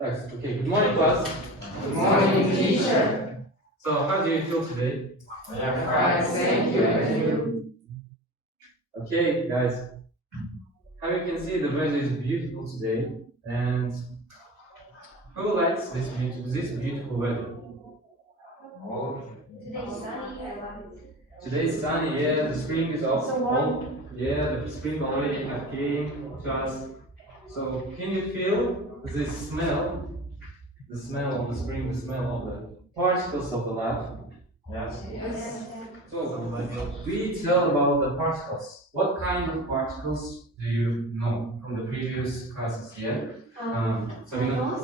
Next. Okay. Good morning, class. Good morning, teacher. So, how do you feel today? I am fine, thank you. And you? Okay, guys. How you can see, the weather is beautiful today, and who likes this beautiful weather? Oh, Today is sunny, I love it. Today is sunny. Yeah, the spring is off. So warm. Yeah, the spring already came to us. So, can you feel this smell? The smell of the spring, the smell of the particles of the life. yes. Yes. So, we tell about the particles. What kind of particles do you know from the previous classes here? So we know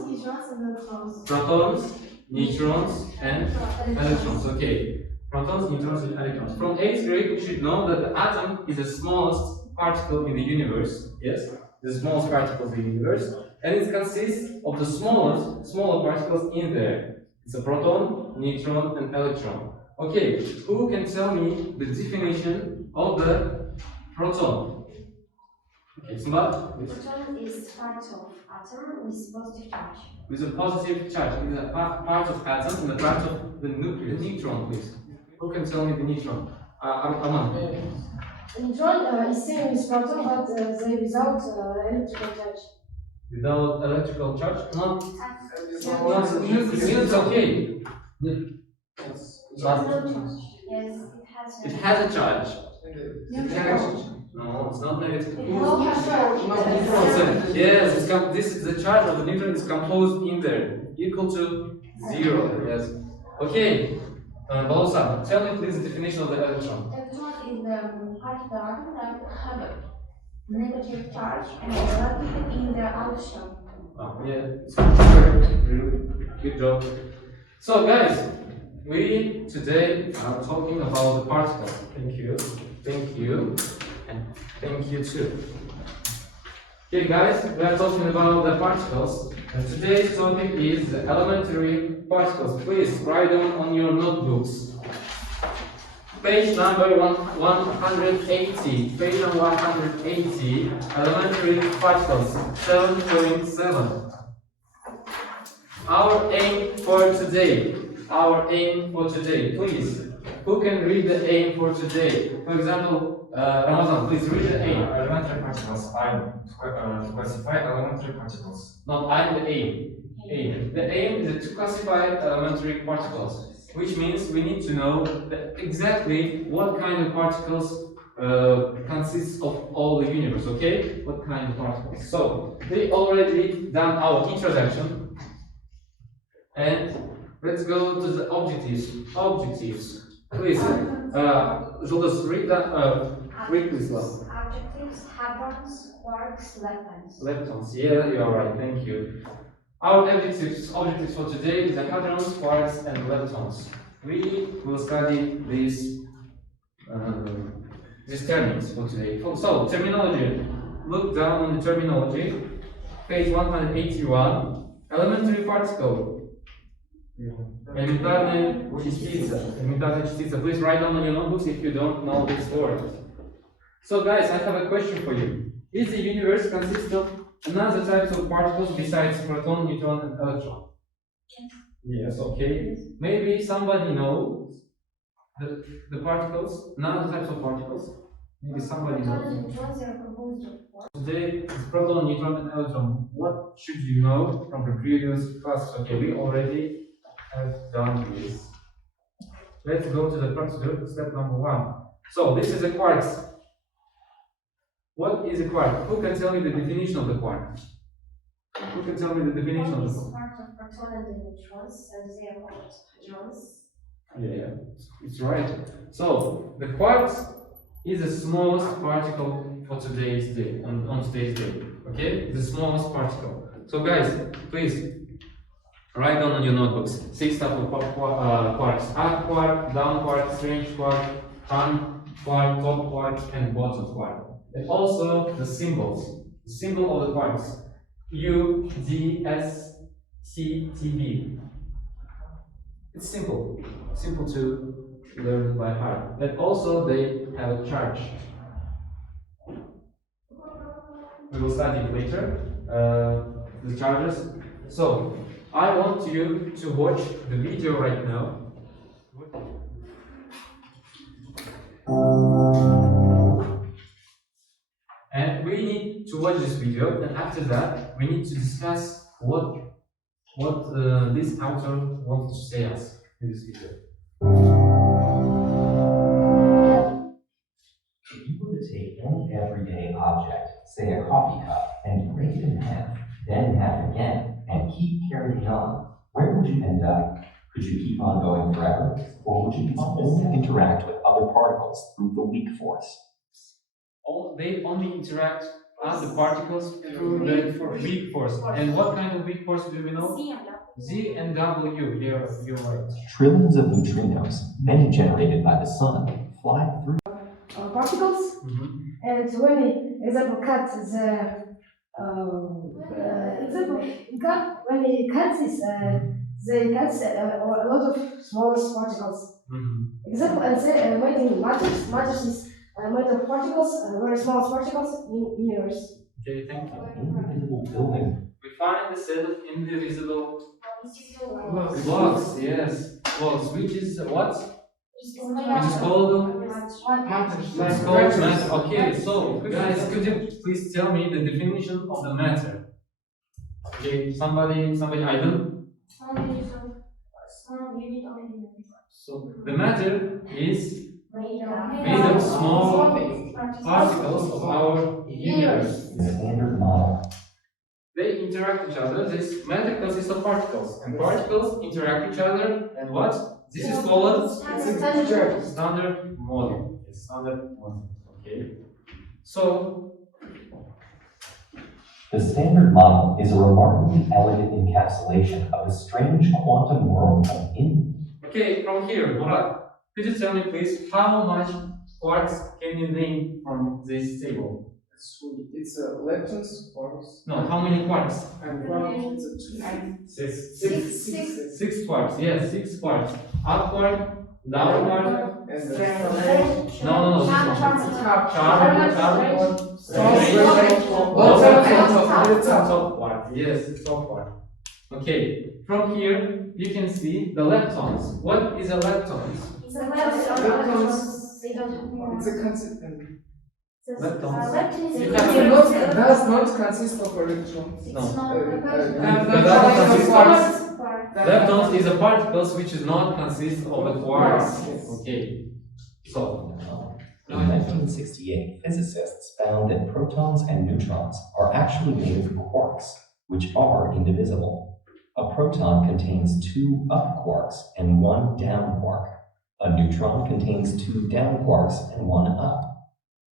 Protons, neutrons, and electrons. protons, neutrons, and electrons. Okay, protons, neutrons, and electrons. From 8th grade, you should know that the atom is the smallest particle in the universe. Yes, the smallest particle in the universe, and it consists of the smaller particles in there. It's a proton, neutron, and electron. Okay, who can tell me the definition of the proton? Okay, Smart. Proton is part of atom with positive charge. With a positive charge, it is a part of atom and a part of the nucleus. The neutron, please. Who can tell me the neutron? Aman. Neutron is same with proton, but they without electrical charge. Without electrical charge? No. It's okay. It has no charge. Yes, It has a charge. Neutron. No, it's not negative. Yes. Yes, this is the charge of the neutron is composed in there, equal to 0. Yes. Okay. Balosa, tell me please the definition of the electron. Electron is the particle atom that have a negative charge and is located in the outer shell. Yeah, really good job. So guys, we today are talking about the particles. Thank you, and thank you too. Okay guys, we are talking about the particles, and today's topic is the elementary particles. Please write down on your notebooks. Page number 180. Page number 180. Elementary particles 7.7. Our aim for today. Please. Who can read the aim for today? For example, Ramazan, please read the aim. Elementary particles. I classify elementary particles. Not I'm the aim. The aim is to classify elementary particles, which means we need to know exactly what kind of particles consists of all the universe. Okay, what kind of particles? So we already done our introduction, and let's go to the objectives. Please, Jules, read that. Read please, love. Adjectives, hadrons, quarks, leptons. Leptons. Yeah, you are right. Thank you. Our objectives for today is the hadrons, quarks, and leptons. We will study these terms for today. So, terminology. Look down on the terminology. Page 181. Elementary particle. Элементарная частица. Please write down on your notebooks if you don't know this word. So guys, I have a question for you. Is the universe consist of another types of particles besides proton, neutron, and electron? Yes, okay. Maybe somebody knows the particles, another types of particles. Maybe somebody Protons knows. and neutrons are composed of quarks. Today is proton, neutron, and electron. What should you know from the previous class? Okay, we already have done this. Let's go to the procedure, step number 1. So this is a quarks. What is a quark? Who can tell me the definition of the quark? Who can tell me the definition of the Quark is quark? part of proton and the neutrons, and they are called hadrons. Yeah, it's right. So the quarks is the smallest particle for today's day, on today's day. Okay, the smallest particle. So guys, please write down on your notebooks 6 types of quarks: up quark, down quark, strange quark, front quark, top quark, and bottom quark. And also the symbols. The symbol of the quarks: U, D, S, C, T, B. It's simple to learn by heart. And also they have a charge. We will study it later. The charges. So, I want you to watch the video right now. And we need to watch this video, and after that, we need to discuss what this author wants to say us in this video. If you were to take any everyday object, say a coffee cup, and break it in half, then half again, and keep carrying on, where would you end up? Could you keep on going forever, or would you only interact with other particles through the weak force? They only interact as the particles through the weak force. And what kind of weak force do we know? Z and W. You're right. Trillions of neutrinos, many generated by the sun, fly through Particles. And when we, example, cut the when he cuts this, they cut a lot of small particles. Example, and say made in matters. Matters is made of particles, very small particles in years. Okay, thank you. invisible building. We find the set of indivisible blocks. Yes, blocks. Which is what? Which is called? Matter. Okay, so guys, could you please tell me the definition of the matter? Okay, somebody, I don't. So the matter is made of small particles of our universe. The standard model. They interact with each other. This matter consists of particles, and particles interact with each other. And what? This is called standard model. Standard model. Okay. So The standard model is a remarkably elegant encapsulation of the strange quantum world of okay, from here, Mұрат, could you tell me please how much quarks can you name from this table? It's leptons, quarks. No, how many quarks? And quarks, it's Six quarks. Yes, 6 quarks. Up quark, down quark. and No, this one. Top quark. Yes, top quark. Okay, from here you can see the leptons. What is a lepton? it's a consistent. Leptons. You It have does not consist of electrons. No. Quarks. Leptons is a particles which is not consist of a quarks. Okay. So In 1968, physicists found that protons and neutrons are actually made of quarks, which are indivisible. A proton contains 2 up quarks and 1 down quark. A neutron contains 2 down quarks and 1 up.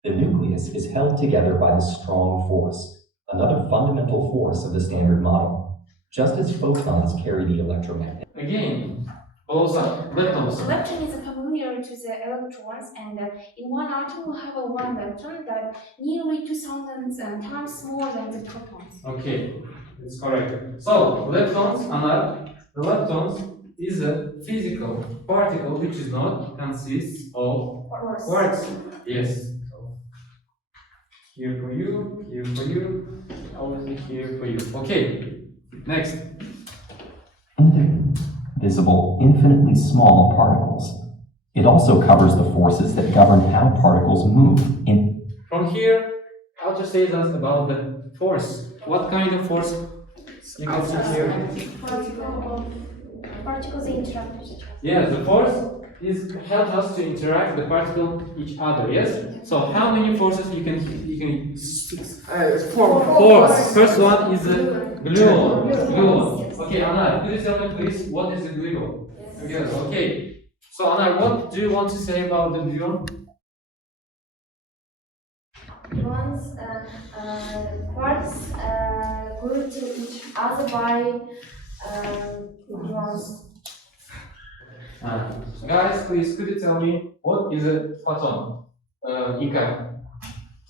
The nucleus is held together by the strong force, another fundamental force of the standard model, just as photons carry the electromagnetic. again, also leptons. Lepton is familiar to the electrons, and in one atom we have one lepton that nearly 2,000 times smaller than the protons. Okay, that's correct. So leptons are the leptons is a physical particle which is not consists of quarks. Yes. So here for you, always here for you. Okay. Next. Indivisible, infinitely small particles. It also covers the forces that govern how particles move in. From here, I'll just say us about the force. What kind of force you can see here? Particles interact with each other. Yes, the force is helps us to interact the particle each other. Yes. So how many forces you can Four. First one is the gluon. Okay, Anar, could you tell me please what is the gluon? Yes. Okay. So Anar, what do you want to say about the gluon? Gluons, quarks glued to each other by gluons. Guys, please could you tell me what is a photon? Ika.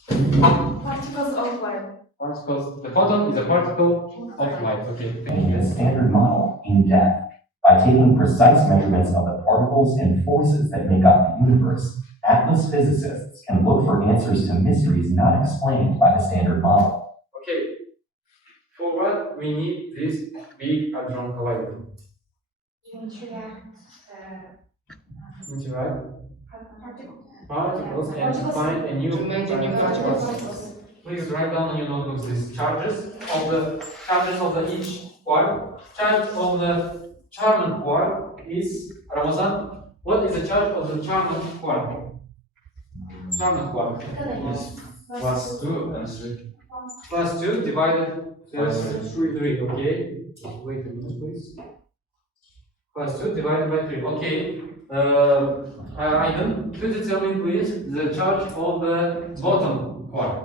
Particles of light. Particles. The photon is a particle of light. Okay. The standard model in depth by taking precise measurements of the particles and forces that make up the universe. Atlas physicists can look for answers to mysteries not explained by the standard model. Okay. For what we need this big hadron collider? Interact particles and find a new particles. Please write down on your notebooks these charges of the each quark. Charge of the charmant quark is Ramazan. What is the charge of the charmant quark? Charmant quark is +2 and 3. +2 divided plus 3. Okay. Wait a minute, please. +2 divided by 3. Okay. Ivan, could you tell me please the charge of the bottom quark?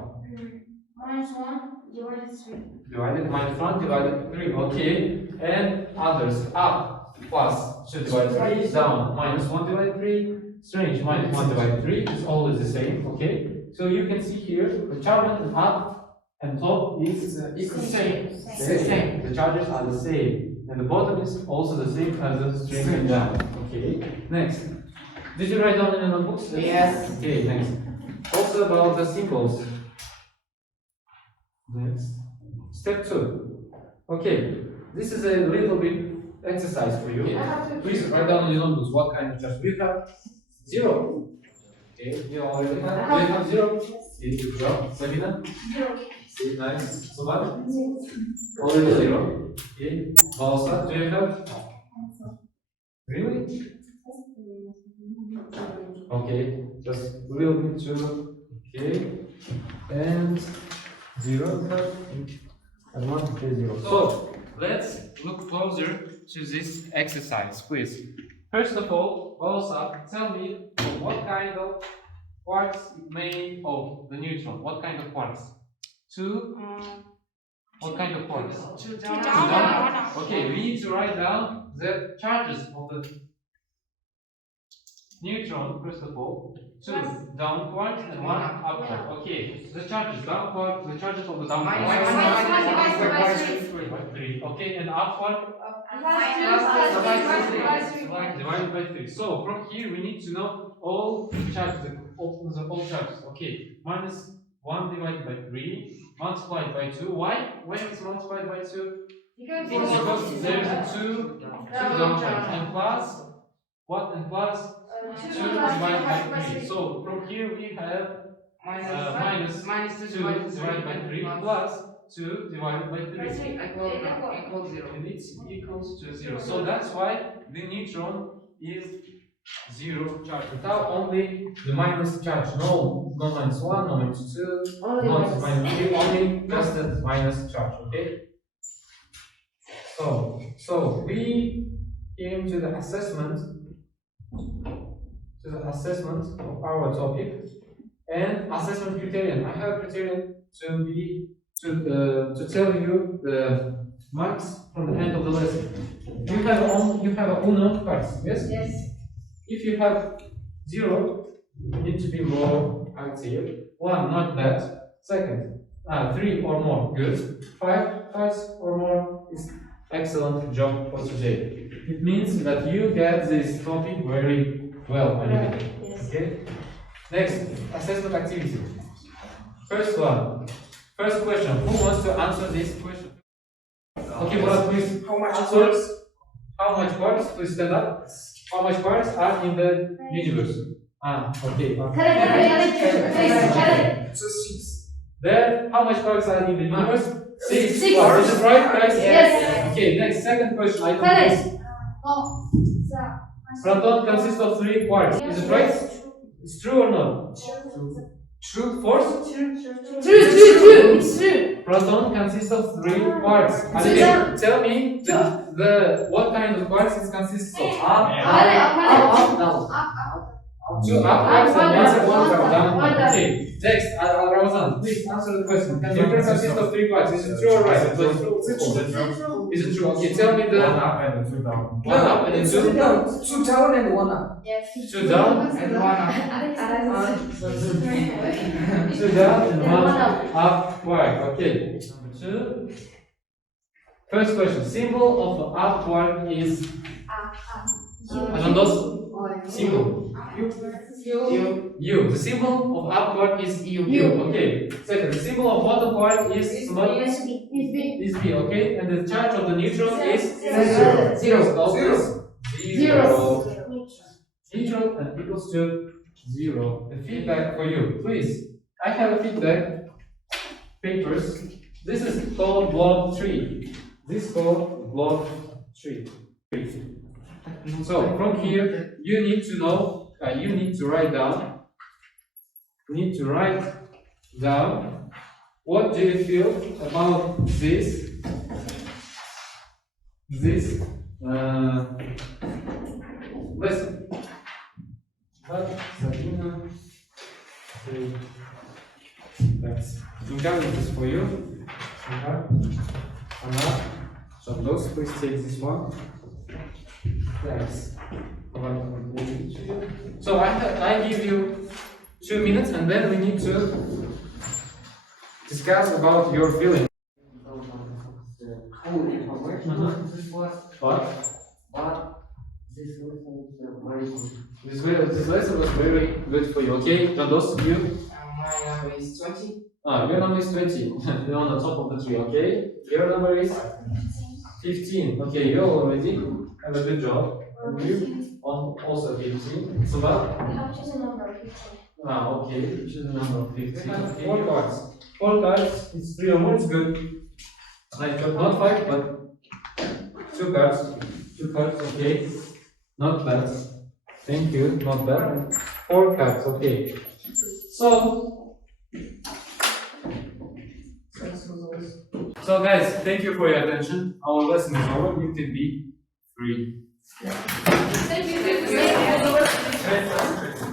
-1 divided 3. Divided -1 divided 3. Okay. And others up +2 divided 3, down -1 divided 3. Strange, -1 divided 3 is always the same. Okay. So you can see here the charge and up and top is the same. The charges are the same. And the bottom is also the same as the string and down. Okay. Next. Did you write down in your notebooks? Yes. Okay, next. Also about the symbols. Next. Step 2. Okay. This is a little bit exercise for you. Please write down in your notebooks what kind of charge. We have 0. Okay, you already have. Do you have 0? Okay, good job. Sabina? 0. Okay, nice. So what? Already 0. Okay. Balsa, do you have? Really? Okay, just a little bit too. Okay. And 0. And 1, okay, 0. So, let's look closer to this exercise, please. First of all, Balsa, tell me what kind of quarks is made of the neutron? What kind of quarks? What kind of quarks? Two down. down. Okay, we need to write down the charges of the neutron, first of all. 2 down quarks and 1 up quark. Okay, the charges down quark, the charges of the down quark. Three. Okay, and up quark divided by 3. So from here we need to know all the charges, all charges. Okay, -1 divided by 3 multiplied by 2. Why? When it's multiplied by 2? Because there's a 2 down charge and plus what? And plus 2 divided by 3. So from here we have -2 divided by 3 plus 2 divided by 3. Equals 0. And it's equals to 0. So that's why the neutron is 0 charge. Without only the minus charge. No -1, no -2, Only not minus. -3, only just the minus charge. Okay. So we came to the assessment. Of our topic and assessment criterion. I have a criterion to tell you the marks from the end of the lesson. You have a unknown cards, yes? Yes. If you have 0, you need to be more active. 1, not bad. Second, 3 or more, good. 5 cards or more is excellent job for today. It means that you get this topic very well. Yes. Okay. Next, assessment activity. First one. First question. Who wants to answer this question? Okay, Mұрат, please. How much answer. How much quarks? Please stand up. How much quarks are in the universe? Okay. So 6. Then, how much quarks are in the universe? 6. Six. Is it right, guys? Yes. Okay. Next, second question. I don't know. Proton consists of 3 quarks. Is it right? It's true or not? True. False? True. It's true. Proton consists of 3 quarks. Tell me the what kind of quarks it consists of. Two up quarks and one down. Okay. Next, Ramazan, please answer the question. Neutron consists of 3 quarks. Is it true or right? Is it true? Okay. Tell me the 1 up and 2 down. 1 up and 2 down. 2 down and 1 up. 2 down. And 1 up. 2 down and 1 up quark. Okay. Number 2. First question. Symbol of the up quark is Symbol. U. The symbol of up part is U. Okay. Second, the symbol of bottom part is small. Is B. Is B. Okay. And the charge of the neutron is Zero. Zero. Zero. Neutral and equals to 0. The feedback for you, please. I have a feedback papers. This is called block 3. This is called block 3. So from here, you need to know. You need to write down. You need to write down. What do you feel about this? Lesson. But Sabina, thanks. This is for you. So those, please take this one. Thanks. So I give you 2 minutes, and then we need to discuss about your feeling. What? This lesson was very good for you. Okay, Jandos, you? My number is 20. Your number is 20. You're on the top of the tree. Okay. Your number is 15. Okay, you already have a good job. And you also 15. So what? We have chosen number 15. Okay. Choose the number 15. Okay. 4 cards. 4 cards. It's 3 or more. It's good. Like not 5, but 2 cards. 2 cards. Okay. Not bad. Thank you. Not bad. 4 cards. Okay. So guys, thank you for your attention. Our lesson is over. You can be free. Thank you.